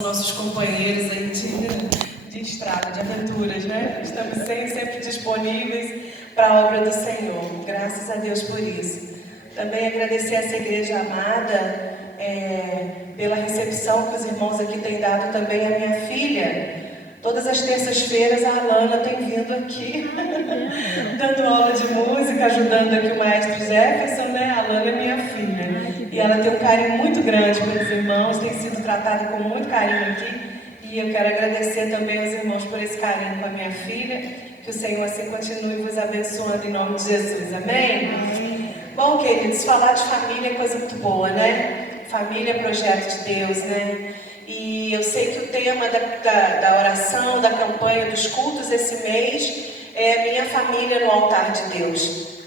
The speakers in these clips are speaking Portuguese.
Nossos companheiros aí de estrada, de aventuras, né? Estamos sempre disponíveis para a obra do Senhor. Graças a Deus por isso. Também agradecer a essa igreja amada pela recepção que os irmãos aqui têm dado também à minha filha. Todas as terças-feiras a Alana tem vindo aqui, dando aula de música, ajudando aqui o maestro Jefferson, né? A Alana é minha filha. E ela tem um carinho muito grande pelos irmãos, tem sido tratada com muito carinho aqui. E eu quero agradecer também aos irmãos por esse carinho com a minha filha. Que o Senhor assim continue vos abençoando em nome de Jesus. Amém? Amém. Bom, queridos, falar de família é coisa muito boa, né? Família é projeto de Deus, né? E eu sei que o tema da oração, da campanha dos cultos esse mês é Minha Família no Altar de Deus.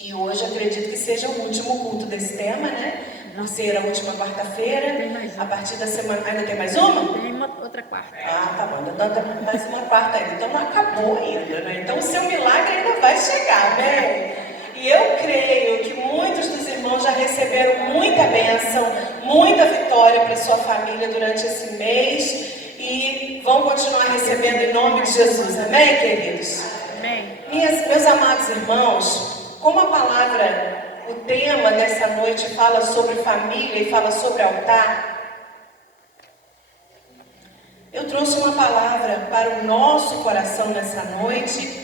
E hoje acredito que seja o último culto desse tema, né? Por ser a última quarta-feira. A partir da semana... Ainda tem mais uma? Tem uma outra quarta. Ah, tá bom. Ainda tem mais uma quarta ainda. Então não acabou ainda, né? Então o seu milagre ainda vai chegar, né? E eu creio que muitos dos irmãos já receberam muita bênção, muita vitória para sua família durante esse mês e vão continuar recebendo em nome de Jesus. Amém, queridos? Amém. Meus amados irmãos, como a palavra, o tema dessa noite fala sobre família e fala sobre altar, eu trouxe uma palavra para o nosso coração nessa noite,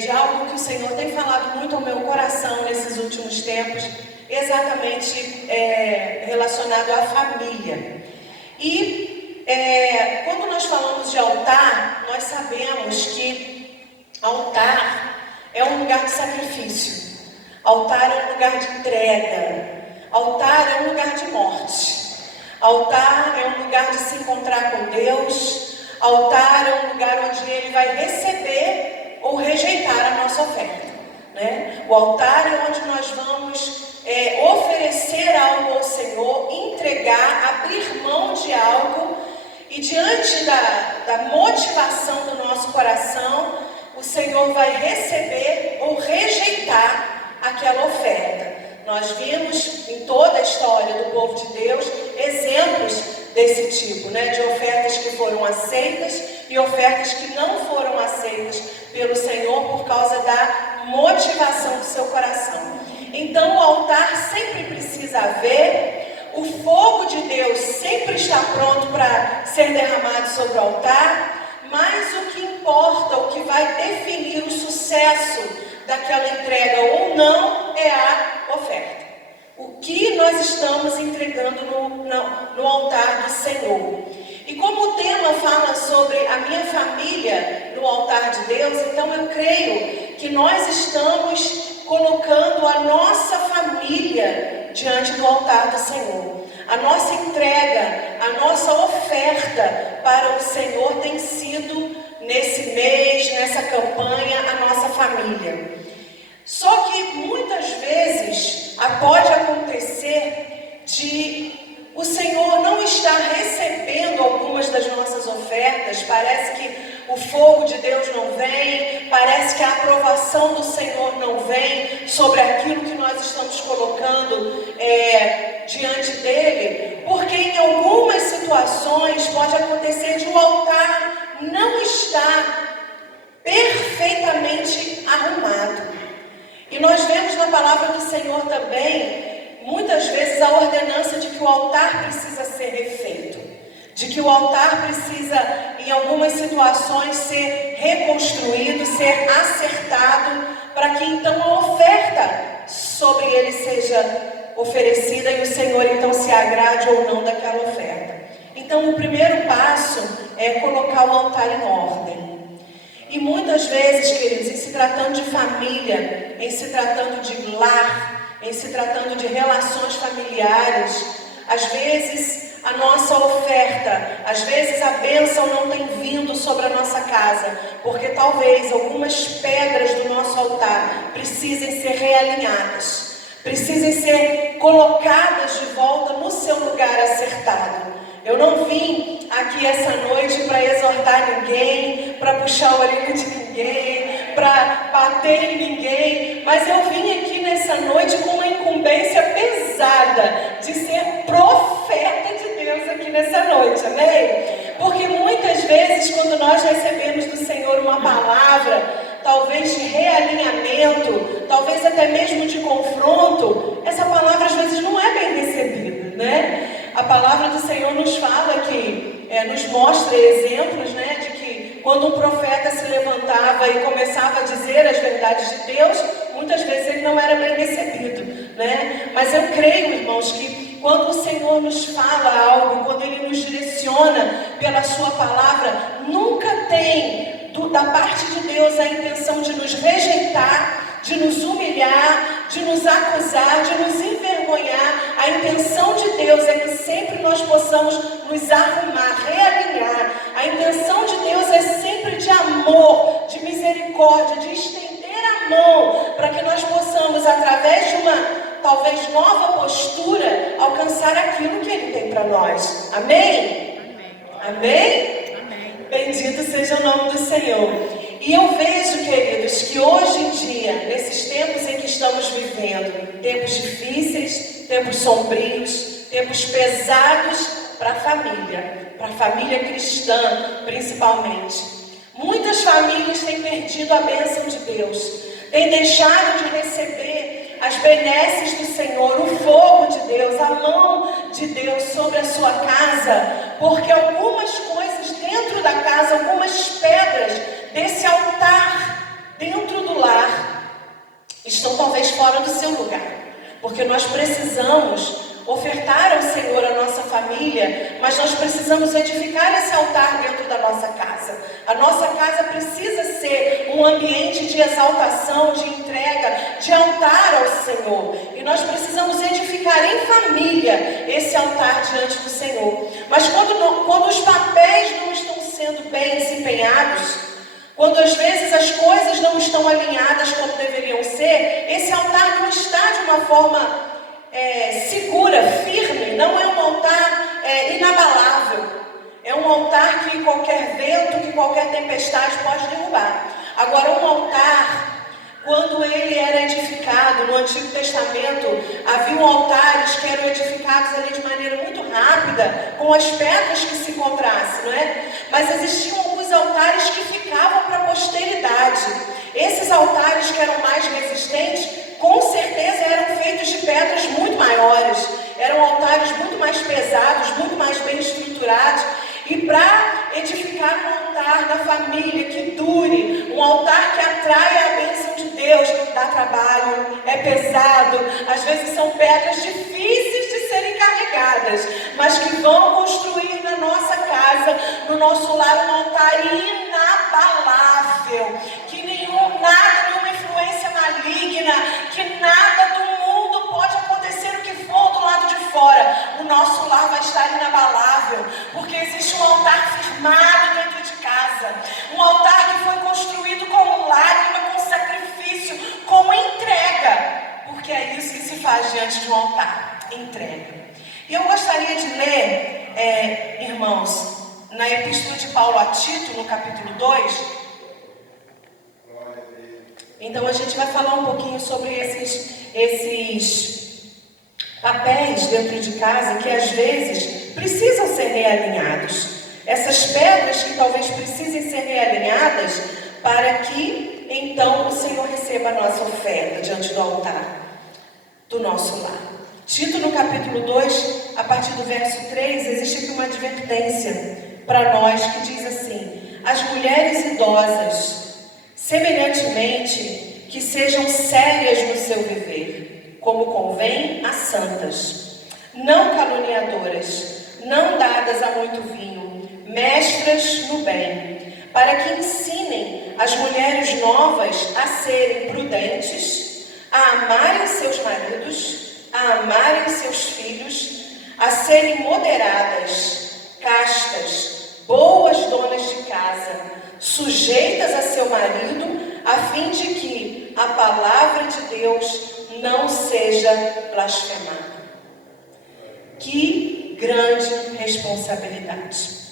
de algo que o Senhor tem falado muito ao meu coração nesses últimos tempos, exatamente relacionado à família. E quando nós falamos de altar, nós sabemos que altar é um lugar de sacrifício, altar é um lugar de entrega, altar é um lugar de morte, altar é um lugar de se encontrar com Deus, altar é um lugar onde Ele vai receber ou rejeitar a nossa oferta, né? O altar é onde nós vamos oferecer algo ao Senhor, entregar, abrir mão de algo, e diante da motivação do nosso coração, o Senhor vai receber ou rejeitar aquela oferta. Nós vimos em toda a história do povo de Deus exemplos desse tipo, né? De ofertas que foram aceitas e ofertas que não foram aceitas pelo Senhor por causa da motivação do seu coração. Então o altar sempre precisa haver, o fogo de Deus sempre está pronto para ser derramado sobre o altar, mas o que importa, o que vai definir o sucesso daquela entrega ou não é a oferta. O que nós estamos entregando no altar do Senhor. E como o tema fala sobre a minha família no altar de Deus, então eu creio que nós estamos colocando a nossa família diante do altar do Senhor. A nossa entrega, a nossa oferta para o Senhor tem sido, nesse mês, nessa campanha, a nossa família. Só que muitas vezes pode acontecer de o Senhor não estar recebendo algumas das nossas ofertas, parece que o fogo de Deus não vem, parece que a aprovação do Senhor não vem sobre aquilo que nós estamos colocando diante dele, porque em algumas situações pode acontecer de o altar não estar perfeitamente arrumado. E nós vemos na palavra do Senhor também, muitas vezes, a ordenança de que o altar precisa ser refeito, de que o altar precisa, em algumas situações, ser reconstruído, ser acertado, para que então a oferta sobre ele seja oferecida e o Senhor então se agrade ou não daquela oferta. Então o primeiro passo é colocar o altar em ordem. E muitas vezes, queridos, em se tratando de família, em se tratando de lar, em se tratando de relações familiares, às vezes a nossa oferta, às vezes a bênção não tem vindo sobre a nossa casa, porque talvez algumas pedras do nosso altar precisem ser realinhadas, precisem ser colocadas de volta no seu lugar acertado. Eu não vim aqui essa noite para exortar ninguém, para puxar a orelha de ninguém, para bater em ninguém, mas eu vim aqui nessa noite com uma incumbência pesada de ser profeta de Deus aqui nessa noite, amém? Porque muitas vezes, quando nós recebemos do Senhor uma palavra, talvez de realinhamento, talvez até mesmo de confronto, essa palavra às vezes não é bem recebida, né? A palavra do Senhor nos fala que, nos mostra exemplos, né, de que quando um profeta se levantava e começava a dizer as verdades de Deus, muitas vezes ele não era bem recebido, né? Mas eu creio, irmãos, que quando o Senhor nos fala algo, quando Ele nos direciona pela Sua palavra, nunca tem da parte de Deus a intenção de nos rejeitar, de nos humilhar, de nos acusar, de nos envergonhar. A intenção de Deus é que sempre nós possamos nos arrumar, realinhar. A intenção de Deus é sempre de amor, de misericórdia, de estender a mão, para que nós possamos, através de uma talvez nova postura, alcançar aquilo que Ele tem para nós. Amém? Amém? Bendito seja o nome do Senhor. E eu vejo, queridos, que hoje em dia, nesses tempos em que estamos vivendo, tempos difíceis, tempos sombrios, tempos pesados para a família cristã, principalmente. Muitas famílias têm perdido a bênção de Deus, têm deixado de receber as benesses do Senhor, o fogo de Deus, a mão de Deus sobre a sua casa, porque algumas coisas dentro da casa, algumas pedras desse altar dentro do lar estão talvez fora do seu lugar, porque nós precisamos ofertar ao Senhor a nossa família, mas nós precisamos edificar esse altar dentro da nossa casa. A nossa casa precisa ser um ambiente de exaltação, de entrega, de altar ao Senhor. E nós precisamos edificar em família esse altar diante do Senhor. Mas quando os papéis não estão sendo bem desempenhados, quando às vezes as coisas não estão alinhadas como deveriam ser, esse altar não está de uma forma segura, firme, não é um altar inabalável. É um altar que qualquer vento, que qualquer tempestade pode derrubar. Agora, um altar, quando ele era edificado no Antigo Testamento, haviam altares que eram edificados ali de maneira muito rápida, com as pedras que se encontrassem, não é? Mas existiam alguns altares que ficavam para a posteridade. Esses altares que eram mais resistentes, com certeza eram feitos de pedras muito maiores, eram altares muito mais pesados, muito mais bem estruturados. E para edificar um altar na família que dure, um altar que atrai a bênção de Deus, dá trabalho, é pesado, às vezes são pedras difíceis de serem carregadas, mas que vão construir na nossa casa, no nosso lar, um altar inabalável, que nenhuma influência maligna, que nada do mundo pode acontecer o que for do lado de fora. O nosso lar vai estar inabalável, porque existe um altar firmado dentro de casa, um altar que foi construído com lágrima, com sacrifício, com entrega, porque é isso que se faz diante de um altar, entrega. E eu gostaria de ler, irmãos, na Epístola de Paulo a Tito, no capítulo 2. Então a gente vai falar um pouquinho sobre esses papéis dentro de casa que às vezes precisam ser realinhados. Essas pedras que talvez precisem ser realinhadas para que então o Senhor receba a nossa oferta diante do altar do nosso lar. Tito, no capítulo 2, a partir do verso 3, existe aqui uma advertência para nós que diz assim: as mulheres idosas, semelhantemente, que sejam sérias no seu viver, como convém a santas, não caluniadoras, não dadas a muito vinho, mestras no bem, para que ensinem as mulheres novas a serem prudentes, a amarem seus maridos, a amarem seus filhos, a serem moderadas, castas, boas donas de casa, sujeitas a seu marido, a fim de que a palavra de Deus não seja blasfemada. Que grande responsabilidade!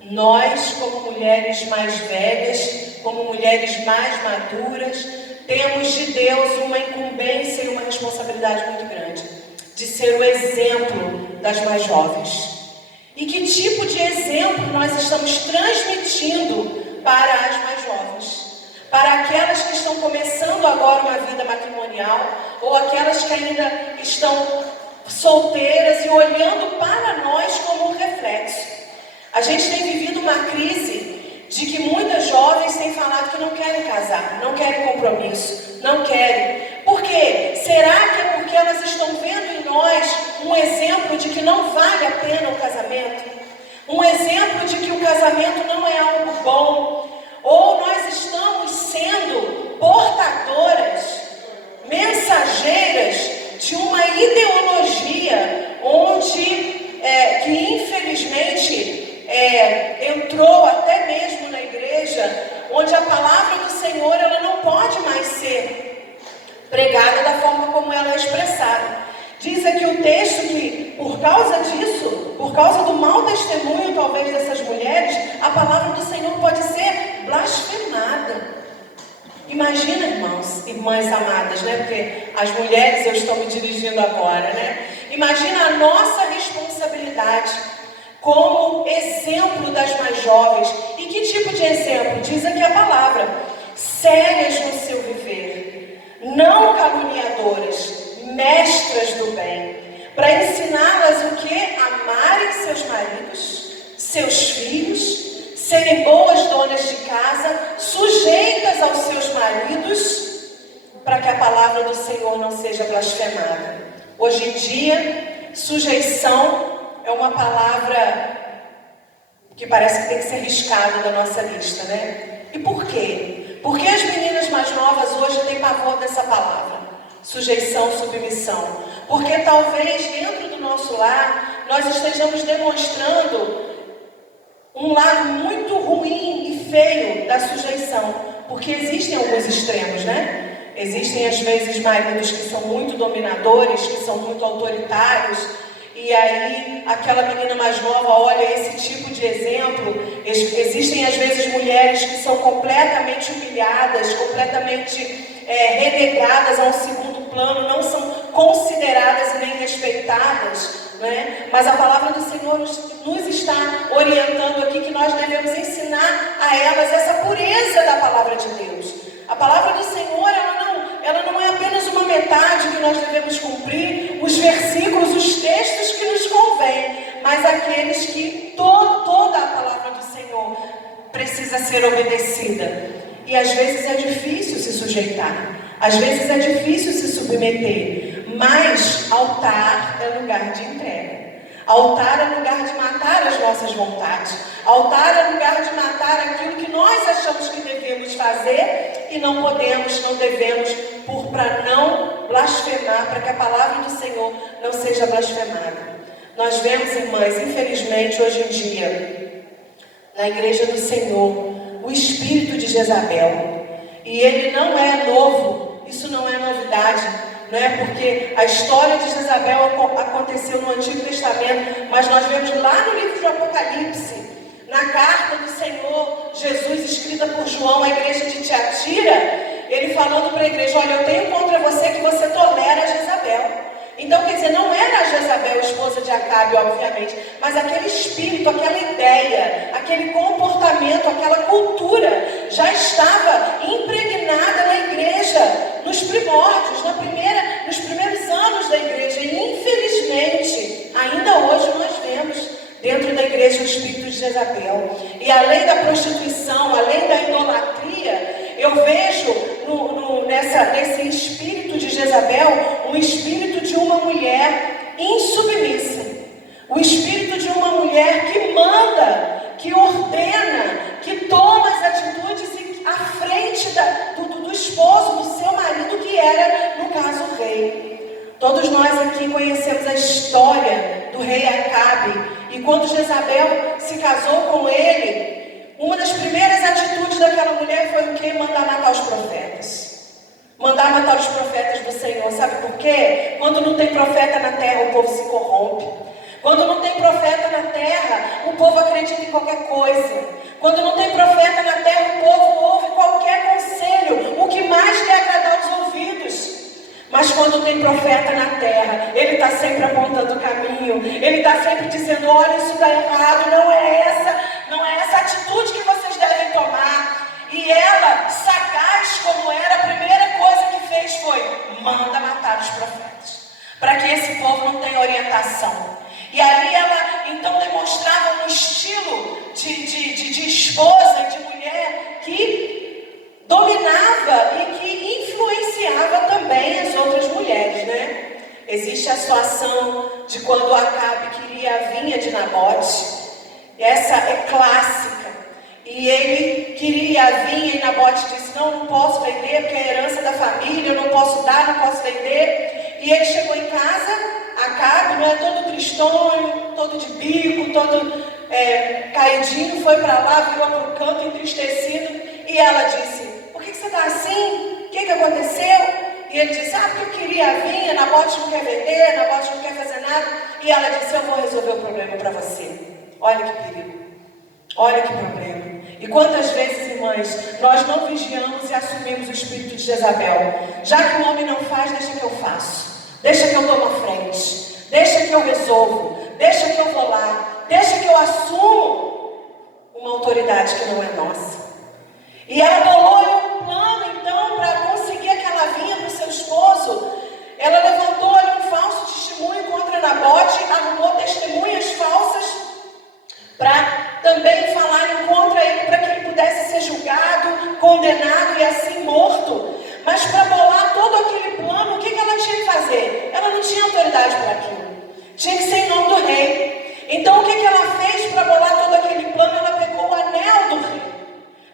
Nós, como mulheres mais velhas, como mulheres mais maduras, temos de Deus uma incumbência e uma responsabilidade muito grande, de ser o exemplo das mais jovens. E que tipo de exemplo nós estamos transmitindo para as mais jovens? Para aquelas que estão começando agora uma vida matrimonial, ou aquelas que ainda estão solteiras e olhando para nós como um reflexo. A gente tem vivido uma crise de que muitas jovens têm falado que não querem casar, não querem compromisso, não querem. Por quê? Será que é porque elas estão vendo em nós um exemplo de que não vale a pena o casamento? Um exemplo de que o casamento não é algo bom? Ou nós estamos sendo portadoras, mensageiras de uma ideologia que infelizmente entrou até mesmo na igreja, onde a palavra do Senhor ela não pode mais ser pregada da forma como ela é expressada. Diz aqui o texto que por causa disso, por causa do mau testemunho talvez dessas mulheres, a palavra do Senhor pode ser blasfemada. Imagina, irmãos, irmãs amadas, né? Porque as mulheres eu estou me dirigindo agora, né? Imagina a nossa responsabilidade como exemplo das mais jovens. E que tipo de exemplo? Diz aqui a palavra: sérias no seu viver, não caluniadoras, mestras do bem, para ensiná-las o que? Amarem seus maridos, seus filhos, serem boas donas de casa, sujeitas aos seus maridos, para que a palavra do Senhor não seja blasfemada. Hoje em dia, sujeição é uma palavra que parece que tem que ser riscada da nossa lista, né? E por quê? Porque as meninas mais novas hoje têm pavor dessa palavra. Sujeição, submissão. Porque talvez dentro do nosso lar, nós estejamos demonstrando um lado muito ruim e feio da sujeição, porque existem alguns extremos, né? Existem às vezes maridos que são muito dominadores, que são muito autoritários, e aí aquela menina mais nova olha esse tipo de exemplo. Existem às vezes mulheres que são completamente humilhadas, completamente renegadas a um segundo plano, não são consideradas e nem respeitadas, né? Mas a palavra do Senhor nos está orientando aqui que nós devemos ensinar a elas essa pureza da palavra de Deus. A palavra do Senhor, ela não é apenas uma metade que nós devemos cumprir, os versículos, os textos que nos convêm, mas aqueles que toda a palavra do Senhor precisa ser obedecida. E às vezes é difícil se sujeitar, às vezes é difícil se submeter, mas altar é lugar de entrega. Altar é lugar de matar as nossas vontades. Altar é lugar de matar aquilo que nós achamos que devemos fazer e não podemos, não devemos, para não blasfemar, para que a palavra do Senhor não seja blasfemada. Nós vemos, irmãs, infelizmente hoje em dia, na igreja do Senhor, o espírito de Jezabel. E ele não é novo, isso não é novidade, né? Porque a história de Jezabel aconteceu no Antigo Testamento, mas nós vemos lá no livro de Apocalipse, na carta do Senhor Jesus, escrita por João à igreja de Tiatira, ele falando para a igreja: olha, eu tenho contra você que você tolera Jezabel. Então, quer dizer, não era a Jezabel, esposa de Acabe, obviamente, mas aquele espírito, aquela ideia, aquele comportamento, aquela cultura já estava impregnada na igreja, nos primórdios, nos primeiros anos da igreja. E infelizmente, ainda hoje nós vemos dentro da igreja o espírito de Jezabel. E além da prostituição, além da idolatria, eu vejo nesse espírito de Jezabel um espírito de uma mulher insubmissa, o espírito de uma mulher que manda, que ordena, que toma as atitudes à frente do esposo, do seu marido, que era, no caso, o rei. Todos nós aqui conhecemos a história do rei Acabe, e quando Jezabel se casou com ele, uma das primeiras atitudes daquela mulher foi o quê? Mandar matar os profetas. Mandar matar os profetas do Senhor. Sabe por quê? Quando não tem profeta na terra, o povo se corrompe. Quando não tem profeta na terra, o povo acredita em qualquer coisa. Quando não tem profeta na terra, o povo ouve qualquer conselho, o que mais lhe agradar aos ouvidos. Mas quando tem profeta na terra, ele está sempre apontando o caminho, ele está sempre dizendo, olha, isso está errado, não é essa atitude que vocês devem tomar. E ela, sagaz como era, a primeira coisa que fez foi, manda matar os profetas, para que esse povo não tenha orientação. E ali ela então demonstrava um estilo de esposa, de mulher, que dominava e que influenciava também as outras mulheres, né? Existe a situação de quando Acabe queria a vinha de Nabote. Essa é clássica. E ele queria a vinha e Nabote disse, não posso vender porque é herança da família, eu não posso dar, não posso vender. E ele chegou em casa, Acabe, não é, todo tristonho, todo de bico, todo caidinho, foi para lá, virou para o canto entristecido. E ela disse, por que você está assim? O que aconteceu? E ele disse, porque eu queria a vinha, Nabote não quer vender, Nabote não quer fazer nada. E ela disse, eu vou resolver o problema para você. Olha que perigo, olha que problema. E quantas vezes, irmãs, nós não vigiamos e assumimos o espírito de Jezabel. Já que o homem não faz, deixa que eu faço. Deixa que eu tomo a frente. Deixa que eu resolvo. Deixa que eu vou lá. Deixa que eu assumo uma autoridade que não é nossa. E ela bolou um plano, então, para conseguir aquela vinha para o seu esposo. Ela levantou ali um falso testemunho contra Nabote, arrumou testemunhas falsas para também falarem contra ele, para que ele pudesse ser julgado, condenado e assim morto. Mas para bolar todo aquele plano, o que ela tinha que fazer? Ela não tinha autoridade para aquilo. Tinha que ser em nome do rei. Então o que ela fez para bolar todo aquele plano? Ela pegou o anel do rei.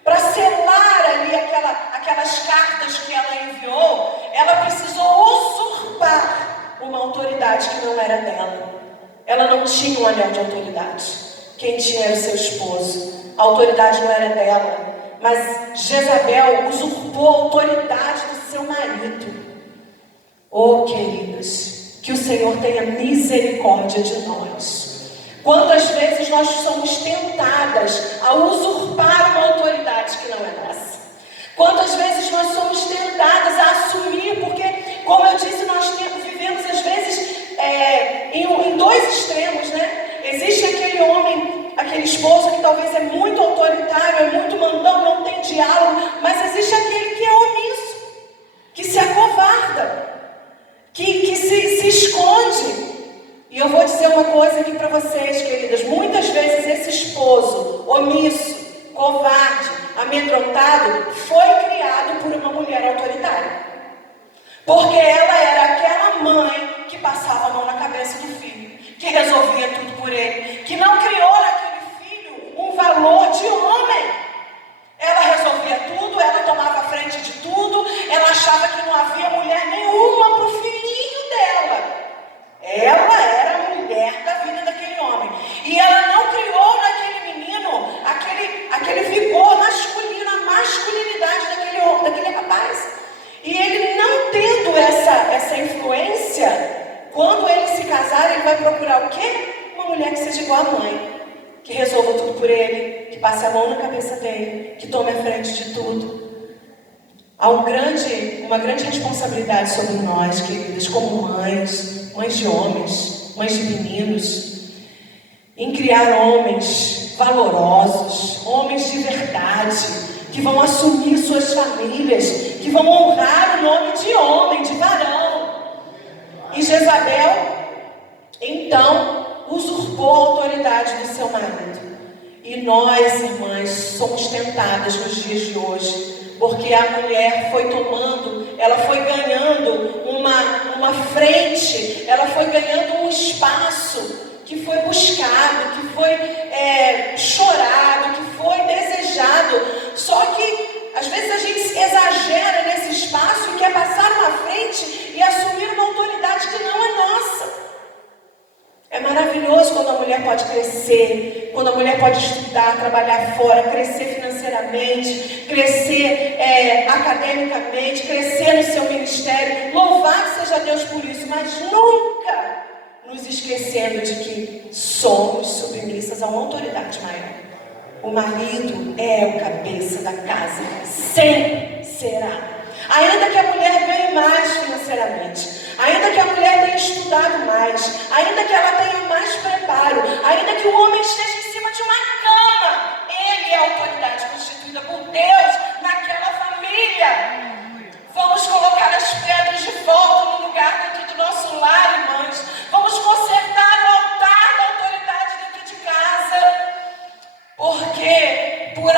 Para selar ali aquelas cartas que ela enviou, ela precisou usurpar uma autoridade que não era dela. Ela não tinha um anel de autoridade. Quem tinha era o seu esposo. A autoridade não era dela. Mas Jezabel usurpou a autoridade do seu marido. Oh, queridas, que o Senhor tenha misericórdia de nós. Quantas vezes nós somos tentadas a usurpar uma autoridade que não é nossa? Quantas vezes nós somos tentadas a assumir, porque, como eu disse, nós vivemos às vezes em dois extremos, né? Existe aquele homem, aquele esposo que talvez é muito autoritário, é muito mandão, não tem diálogo, mas existe aquele que é omisso, que se acovarda, que se esconde. E eu vou dizer uma coisa aqui para vocês, queridas. Muitas vezes esse esposo omisso, covarde, amedrontado, foi criado por uma mulher autoritária. Porque ela era aquela mãe que passava a mão na cabeça do filho, que resolvia tudo por ele, que não criou naquele filho um valor de homem. Ela resolvia tudo, ela tomava a frente de tudo, ela achava que não havia mulher nenhuma para o filhinho dela. Ela era a mulher da vida daquele homem. E ela não criou naquele menino aquele vigor masculino, a masculinidade daquele rapaz. E ele não tendo essa influência, quando ele se casar, ele vai procurar o quê? Uma mulher que seja igual à mãe, que resolva tudo por ele, que passe a mão na cabeça dele, que tome a frente de tudo. Há uma grande responsabilidade sobre nós, queridas, como mães de homens, mães de meninos, em criar homens valorosos, homens de verdade, que vão assumir suas famílias, que vão honrar o nome de homem, de varão. E Jezabel, então, usurpou a autoridade do seu marido. E nós, irmãs, somos tentadas nos dias de hoje, porque a mulher foi tomando, ela foi ganhando uma frente, ela foi ganhando um espaço que foi buscado, que foi chorado, que foi desejado. Só que às vezes a gente exagera nesse espaço e quer passar uma frente e assumir uma autoridade que não é nossa. É maravilhoso quando a mulher pode crescer, quando a mulher pode estudar, trabalhar fora, crescer financeiramente, crescer academicamente, crescer no seu ministério. Louvado seja Deus por isso, mas nunca nos esquecendo de que somos submissas a uma autoridade maior. O marido é o cabeça da casa, sempre será. ainda que a mulher ganhe mais financeiramente, ainda que a mulher tenha estudado mais, ainda que ela tenha mais preparo, ainda que o homem esteja em cima de uma cama, ele é a autoridade constituída por Deus naquela família. Vamos colocar as pedras de volta no lugar dentro do nosso lar, irmãs. Vamos consertar o altar da autoridade dentro de casa. Porque por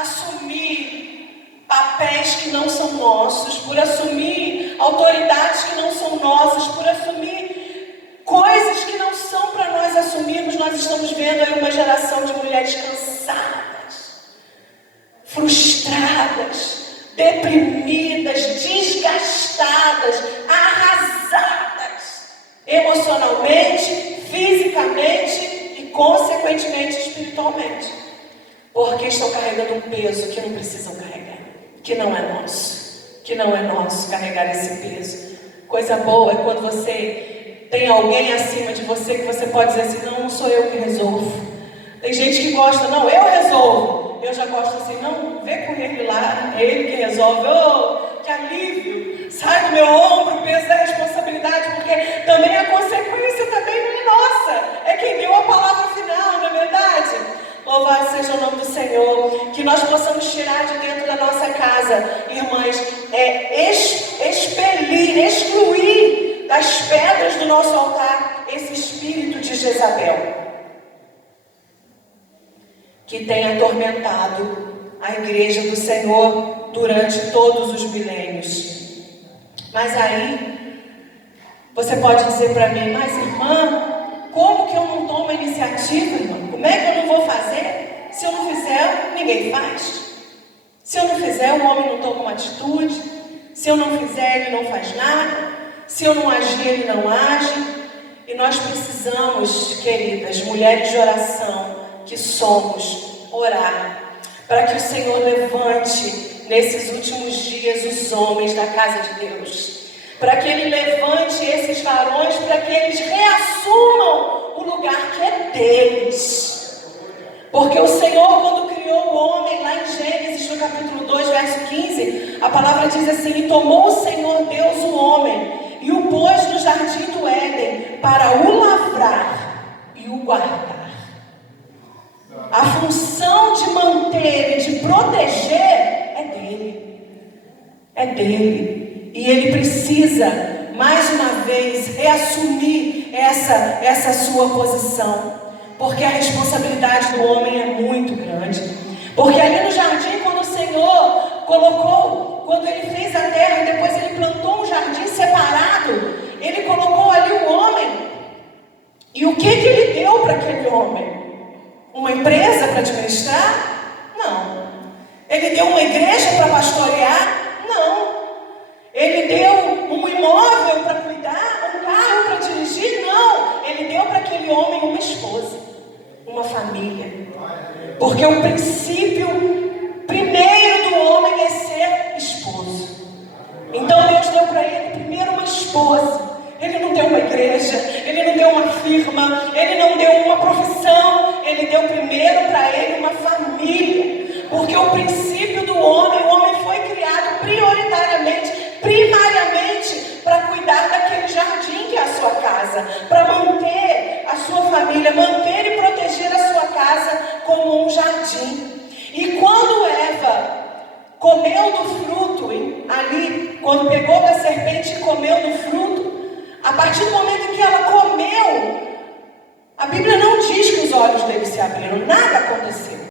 assumir papéis que não são nossos, por assumir autoridades que não são nossas, por assumir coisas que não são para nós assumirmos, nós estamos vendo aí uma geração de mulheres cansadas, frustradas, deprimidas, desgastadas, arrasadas, emocionalmente, fisicamente e, consequentemente, espiritualmente. Porque estão carregando um peso que não precisam carregar, que não é nosso, carregar esse peso. Coisa boa é quando você tem alguém acima de você que você pode dizer assim, não sou eu que resolvo. Tem gente que gosta, não, eu resolvo. Eu já gosto assim, não, vê com ele lá, é ele que resolve. Oh, que alívio, sai do meu ombro o peso da responsabilidade, porque também a consequência também não é nossa, é quem deu a palavra final, não é verdade? Louvado seja o nome do Senhor, que nós possamos tirar de dentro da nossa casa, irmãs, expelir, excluir das pedras do nosso altar esse espírito de Jezabel, que tem atormentado a igreja do Senhor durante todos os milênios. Mas aí, você pode dizer para mim, mas irmã, como que eu não tomo a iniciativa, irmã? Como é que eu não vou fazer? Se eu não fizer, ninguém faz. Se eu não fizer, o homem não toma uma atitude. Se eu não fizer, ele não faz nada. Se eu não agir, ele não age. E nós precisamos, queridas, mulheres de oração, que somos, orar, para que o Senhor levante nesses últimos dias os homens da casa de Deus, para que Ele levante esses varões, para que eles reassumam o lugar que é deles. Porque o Senhor, quando criou o homem, lá em Gênesis, no capítulo 2, verso 15, a palavra diz assim, e tomou o Senhor Deus o homem, e o pôs no jardim do Éden, para o lavrar e o guardar. A função de manter e de proteger é dele. E ele precisa, mais uma vez, reassumir essa sua posição. Porque a responsabilidade do homem é muito grande. Porque ali no jardim, quando o Senhor colocou, quando ele fez a terra e depois ele plantou um jardim separado, ele colocou ali o homem. E o que ele deu para aquele homem? Uma empresa para administrar? Não. Ele deu uma igreja para pastorear? Não. Ele deu um imóvel para cuidar? Um carro para dirigir? Não. Ele deu para aquele homem uma esposa, uma família. Porque o princípio primeiro do homem é ser esposo. Então Deus deu para ele primeiro uma esposa. Ele não deu uma igreja, ele não deu uma firma, ele não deu uma profissão, ele deu primeiro para ele uma família. Porque o princípio do homem, o homem foi criado prioritariamente, primariamente, para cuidar daquele jardim que é a sua casa, para manter a sua família, manter e proteger a sua casa como um jardim. E quando Eva comeu do fruto, ali, quando pegou da serpente e comeu do fruto, a partir do momento em que ela comeu, a Bíblia não diz que os olhos dele se abriram, nada aconteceu.